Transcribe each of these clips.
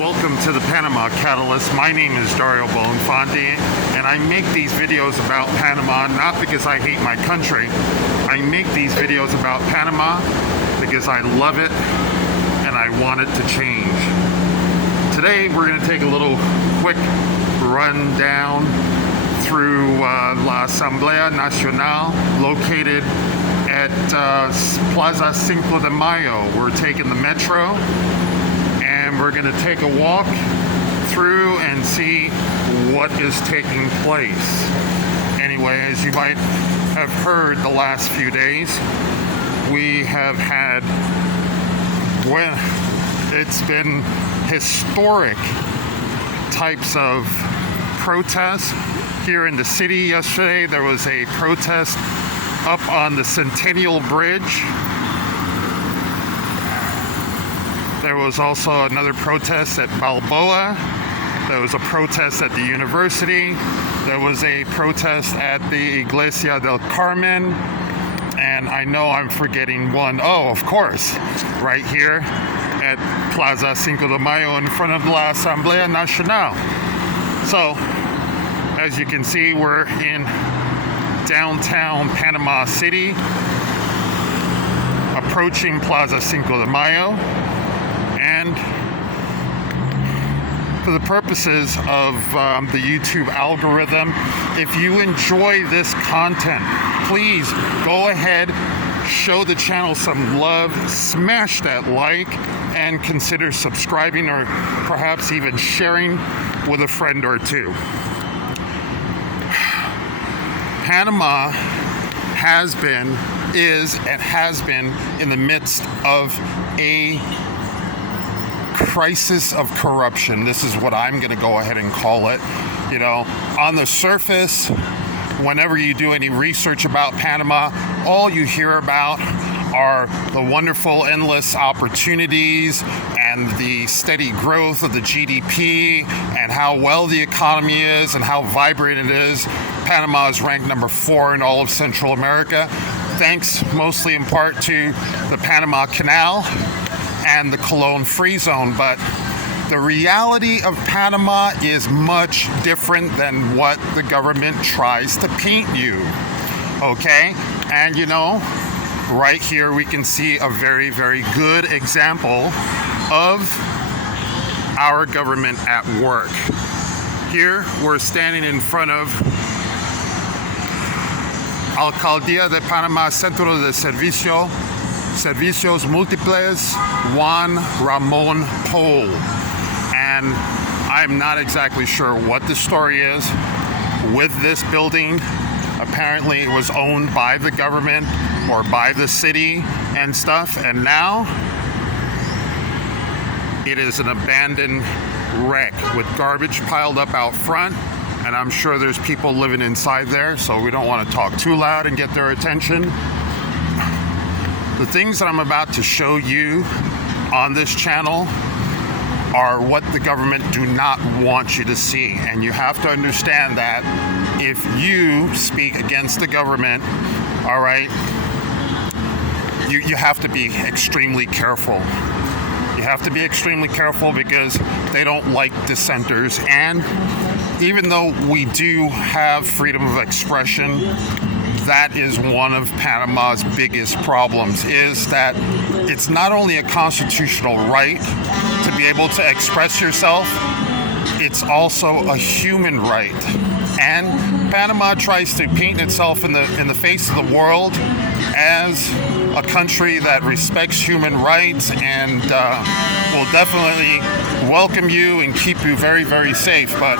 Welcome to the Panama Catalyst. My name is Dario Bonfanti, and I make these videos about Panama not because I hate my country. I make these videos about Panama because I love it and I want it to change. Today we're going to take a little quick run down through La Asamblea Nacional, located at Plaza Cinco de Mayo. We're taking the metro and we're going to take a walk through and see what is taking place. Anyway, as you might have heard the last few days, we have had, well, it's been historic types of protests here in the city. Yesterday there was a protest up on the Centennial Bridge. There was also another protest at Balboa. There was a protest at the university. There was a protest at the Iglesia del Carmen. And I know I'm forgetting one. Oh, of course, right here at Plaza Cinco de Mayo in front of La Asamblea Nacional. So, as you can see, we're in downtown Panama City, approaching Plaza Cinco de Mayo. And for the purposes of the YouTube algorithm, if you enjoy this content, please go ahead, show the channel some love, smash that like, and consider subscribing or perhaps even sharing with a friend or two. Panama has been, is, and has been in the midst of a crisis of corruption. This is what I'm going to go ahead and call it. You know, on the surface, whenever you do any research about Panama, all you hear about are the wonderful, endless opportunities and the steady growth of the GDP and how well the economy is and how vibrant it is. Panama is ranked number 4 in all of Central America, thanks mostly in part to the Panama Canal and the Colón Free Zone. But the reality of Panama is much different than what the government tries to paint you, okay? And you know, right here we can see a very, very good example of our government at work. Here we're standing in front of Alcaldía de Panama Centro de Servicios Múltiples Juan Ramón Pol. And I'm not exactly sure what the story is with this building. Apparently it was owned by the government or by the city and stuff, and now it is an abandoned wreck with garbage piled up out front, and I'm sure there's people living inside there, so we don't want to talk too loud and get their attention. The things that I'm about to show you on this channel are what the government do not want you to see, and you have to understand that if you speak against the government, all right, you have to be extremely careful. You have to be extremely careful because they don't like dissenters. And even though we do have freedom of expression, that is one of Panama's biggest problems, is that it's not only a constitutional right to be able to express yourself, it's also a human right. And Panama tries to paint itself in the face of the world as a country that respects human rights and will definitely welcome you and keep you very, very safe. But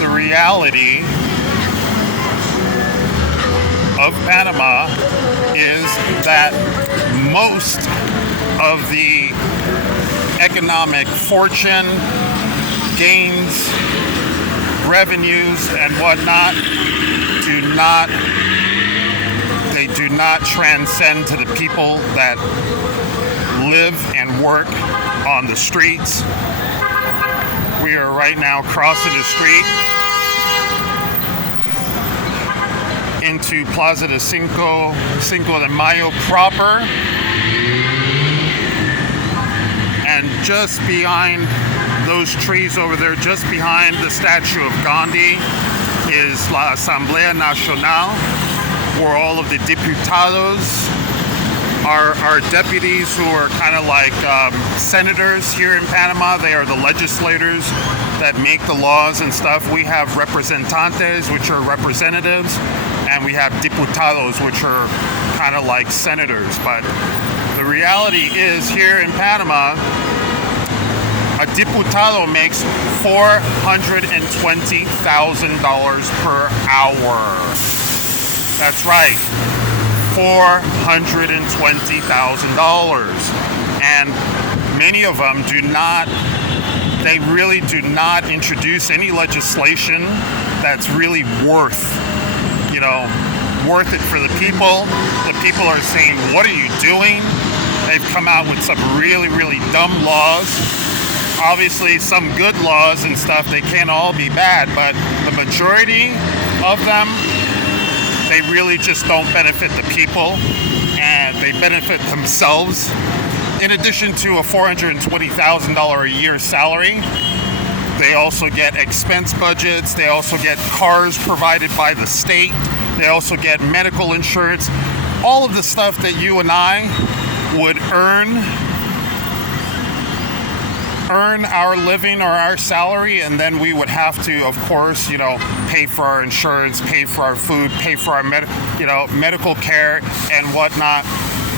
the reality of Panama is that most of the economic fortune, gains, revenues, and whatnot do not transcend to the people that live and work on the streets. We are right now crossing the street into Plaza de Cinco de Mayo proper. just behind those trees over there, just behind the statue of Gandhi, is La Asamblea Nacional, where all of the diputados are deputies who are kind of like senators here in Panama. They are the legislators that make the laws and stuff. We have representantes, which are representatives, and we have diputados, which are kind of like senators. But the reality is, here in Panama, a diputado makes $420,000 per hour. That's right, $420,000. And many of them really do not introduce any legislation that's really worth it for the people. The people are saying, what are you doing? They've come out with some really, really dumb laws. Obviously, some good laws and stuff, they can't all be bad, but the majority of them, they really just don't benefit the people, and they benefit themselves. In addition to a $420,000 a year salary, they also get expense budgets, they also get cars provided by the state, they also get medical insurance, all of the stuff that you and I would earn our living or our salary, and then we would have to, of course, pay for our insurance, pay for our food, pay for our medical care and whatnot.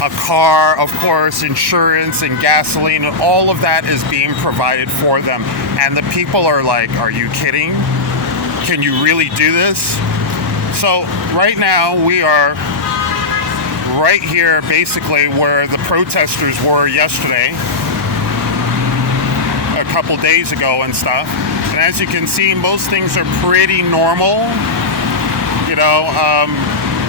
A car, of course, insurance and gasoline, and all of that is being provided for them. And the people are like, are you kidding? Can you really do this? So right now we are right here basically where the protesters were yesterday, a couple days ago and stuff. And as you can see, most things are pretty normal.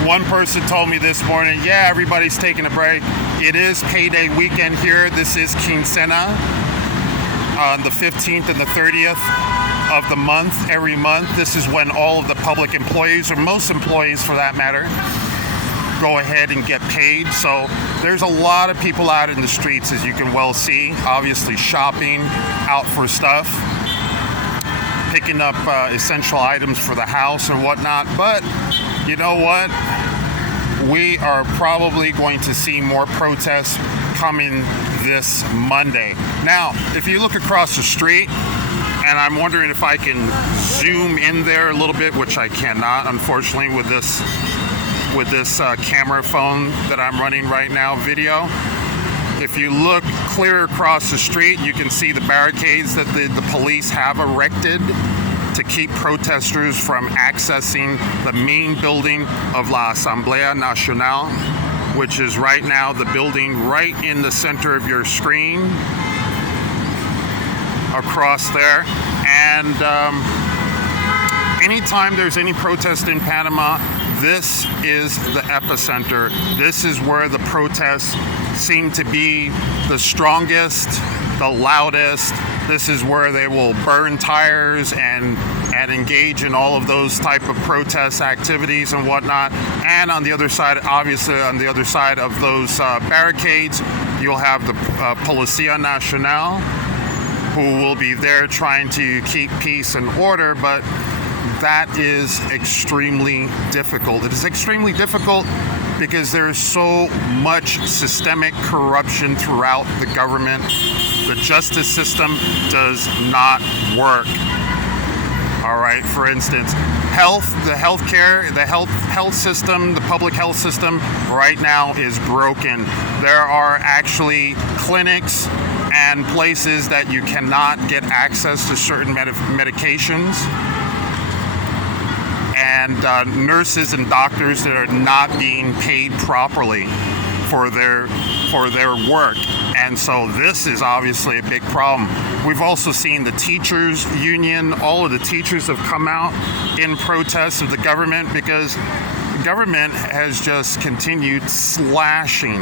One person told me this morning, yeah, everybody's taking a break. It is payday weekend here. This is Quincena on the 15th and the 30th of the month, every month. This is when all of the public employees, or most employees for that matter, go ahead and get paid. So there's a lot of people out in the streets, as you can well see, obviously shopping, out for stuff, picking up essential items for the house and whatnot. But you know what? We are probably going to see more protests coming this Monday. Now, if you look across the street, and I'm wondering if I can zoom in there a little bit, which I cannot, unfortunately, with this camera phone that I'm running right now, video. If you look clear across the street, you can see the barricades that the police have erected to keep protesters from accessing the main building of La Asamblea Nacional, which is right now the building right in the center of your screen, across there. And anytime there's any protest in Panama, this is the epicenter. This is where the protests seem to be the strongest, the loudest. This is where they will burn tires and engage in all of those type of protest activities and whatnot. And on the other side, obviously on the other side of those barricades, you'll have the Policía Nacional, who will be there trying to keep peace and order. But that is extremely difficult. It is extremely difficult because there is so much systemic corruption throughout the government. The justice system does not work. All right, for instance, the health system, the public health system right now is broken. There are actually clinics and places that you cannot get access to certain medications, and nurses and doctors that are not being paid properly for their work. And so this is obviously a big problem. We've also seen the teachers union, all of the teachers have come out in protest of the government, because the government has just continued slashing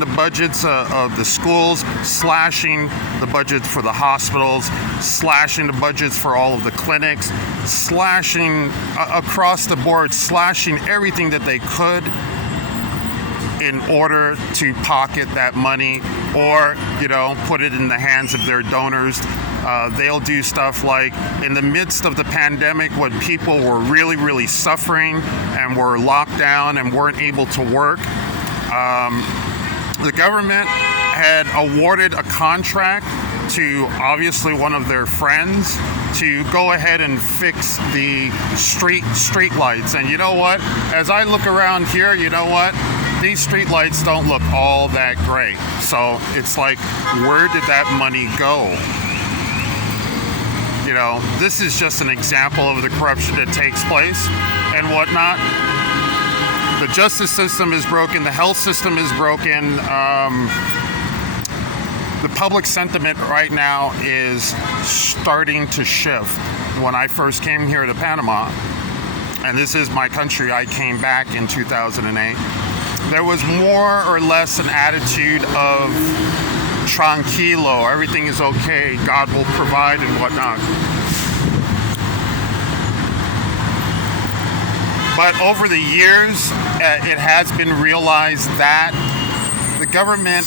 the budgets of the schools, slashing the budgets for the hospitals, slashing the budgets for all of the clinics, slashing across the board, slashing everything that they could in order to pocket that money or, put it in the hands of their donors. They'll do stuff like in the midst of the pandemic when people were really, really suffering and were locked down and weren't able to work. The government had awarded a contract to obviously one of their friends to go ahead and fix the street lights. And you know what? As I look around here, you know what? These street lights don't look all that great. So it's like, where did that money go? This is just an example of the corruption that takes place and whatnot. The justice system is broken. The health system is broken. The public sentiment right now is starting to shift. When I first came here to Panama, and this is my country, I came back in 2008, there was more or less an attitude of tranquilo, everything is okay, God will provide and whatnot. But over the years, it has been realized that the government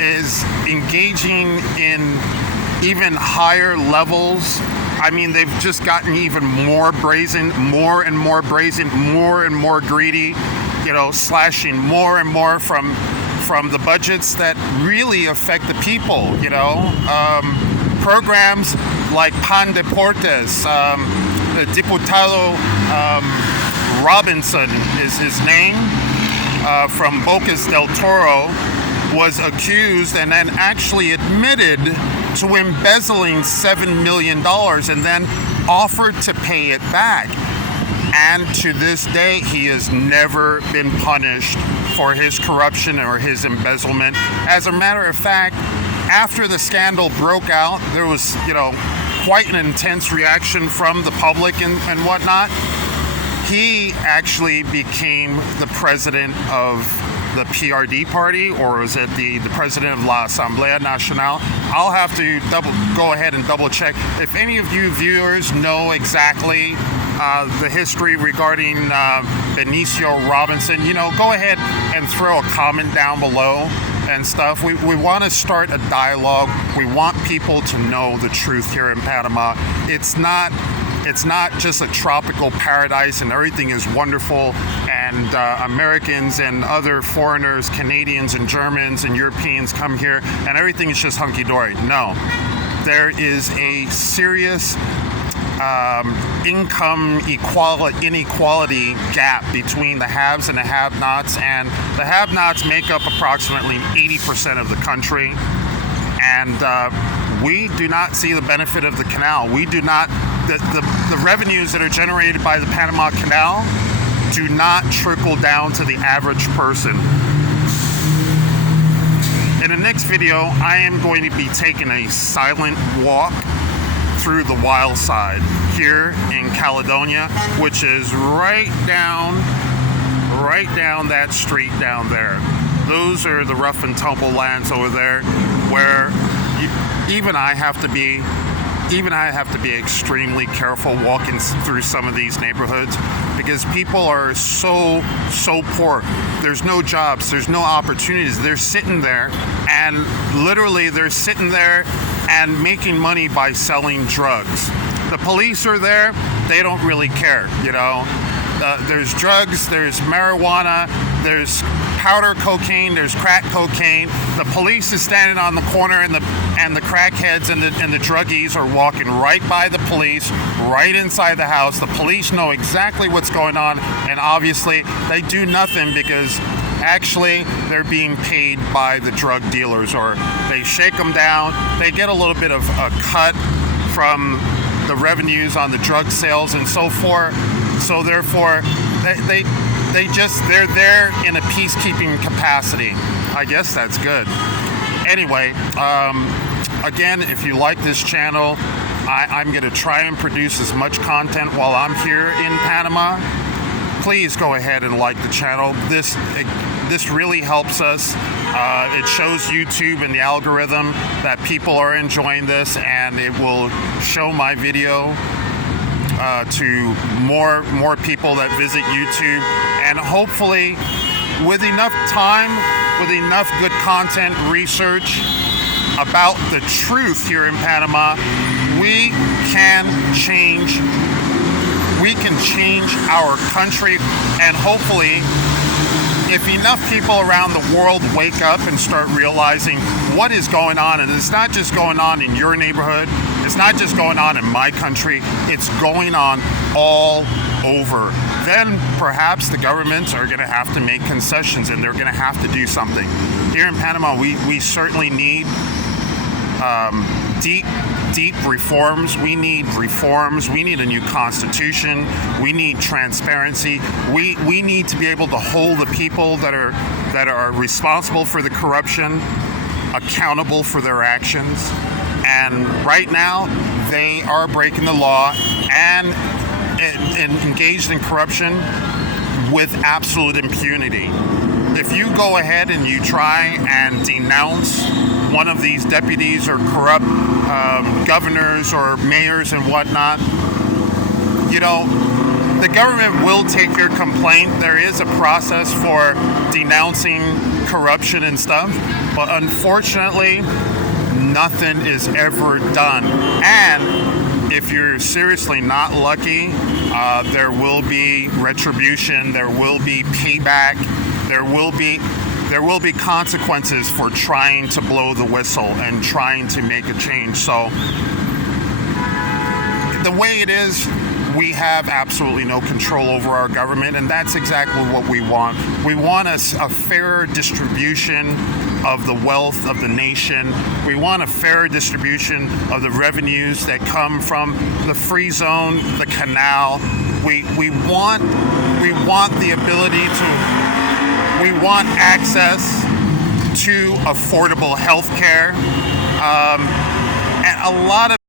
is engaging in even higher levels. I mean, they've just gotten even more brazen, more and more brazen, more and more greedy, slashing more and more from the budgets that really affect the people, programs like Pan Deportes, the Diputado Robinson is his name, from Bocas del Toro, was accused and then actually admitted to embezzling $7 million and then offered to pay it back. And to this day, he has never been punished for his corruption or his embezzlement. As a matter of fact, after the scandal broke out, there was, quite an intense reaction from the public and whatnot. He actually became the president of the PRD party, or was it the president of La Asamblea Nacional? I'll have to go ahead and double check. If any of you viewers know exactly the history regarding Benicio Robinson, go ahead and throw a comment down below and stuff. We want to start a dialogue. We want people to know the truth here in Panama. It's not just a tropical paradise and everything is wonderful and Americans and other foreigners, Canadians and Germans and Europeans come here and everything is just hunky-dory. No, there is a serious income inequality gap between the haves and the have-nots, and the have-nots make up approximately 80% of the country, and we do not see the benefit of the canal. We do not, the revenues that are generated by the Panama Canal do not trickle down to the average person. In the next video, I am going to be taking a silent walk through the wild side here in Caledonia, which is right down that street down there. Those are the rough and tumble lands over there where even I have to be extremely careful walking through some of these neighborhoods because people are so poor. There's no jobs, there's no opportunities. They're sitting there and literally they're sitting there and making money by selling drugs. The police are there, they don't really care, There's drugs, there's marijuana, there's powder cocaine, there's crack cocaine. The police is standing on the corner and the crackheads and the druggies are walking right by the police, right inside the house. The police know exactly what's going on, and obviously they do nothing because actually they're being paid by the drug dealers, or they shake them down. They get a little bit of a cut from the revenues on the drug sales and so forth. So therefore, they're there in a peacekeeping capacity. I guess that's good. Anyway, again, if you like this channel, I'm going to try and produce as much content while I'm here in Panama. Please go ahead and like the channel. This really helps us. It shows YouTube and the algorithm that people are enjoying this, and it will show my video to more people that visit YouTube, and hopefully with enough time, with enough good content, research about the truth here in Panama, we can change. We can change our country, and hopefully, if enough people around the world wake up and start realizing what is going on, and it's not just going on in your neighborhood, it's not just going on in my country, it's going on all over, then perhaps the governments are going to have to make concessions and they're going to have to do something. Here in Panama, we certainly need deep reforms. We need reforms. We need a new constitution. We need transparency. We need to be able to hold the people that are responsible for the corruption accountable for their actions. And right now, they are breaking the law and engaged in corruption with absolute impunity. If you go ahead and you try and denounce one of these deputies or corrupt governors or mayors and whatnot, the government will take your complaint. There is a process for denouncing corruption and stuff, but unfortunately, nothing is ever done. And if you're seriously not lucky, there will be retribution, there will be payback, there will be consequences for trying to blow the whistle and trying to make a change. So the way it is, we have absolutely no control over our government, and that's exactly what we want. We want a fairer distribution of the wealth of the nation. We want a fairer distribution of the revenues that come from the free zone, the canal. We want the ability to. We want access to affordable health care. And a lot of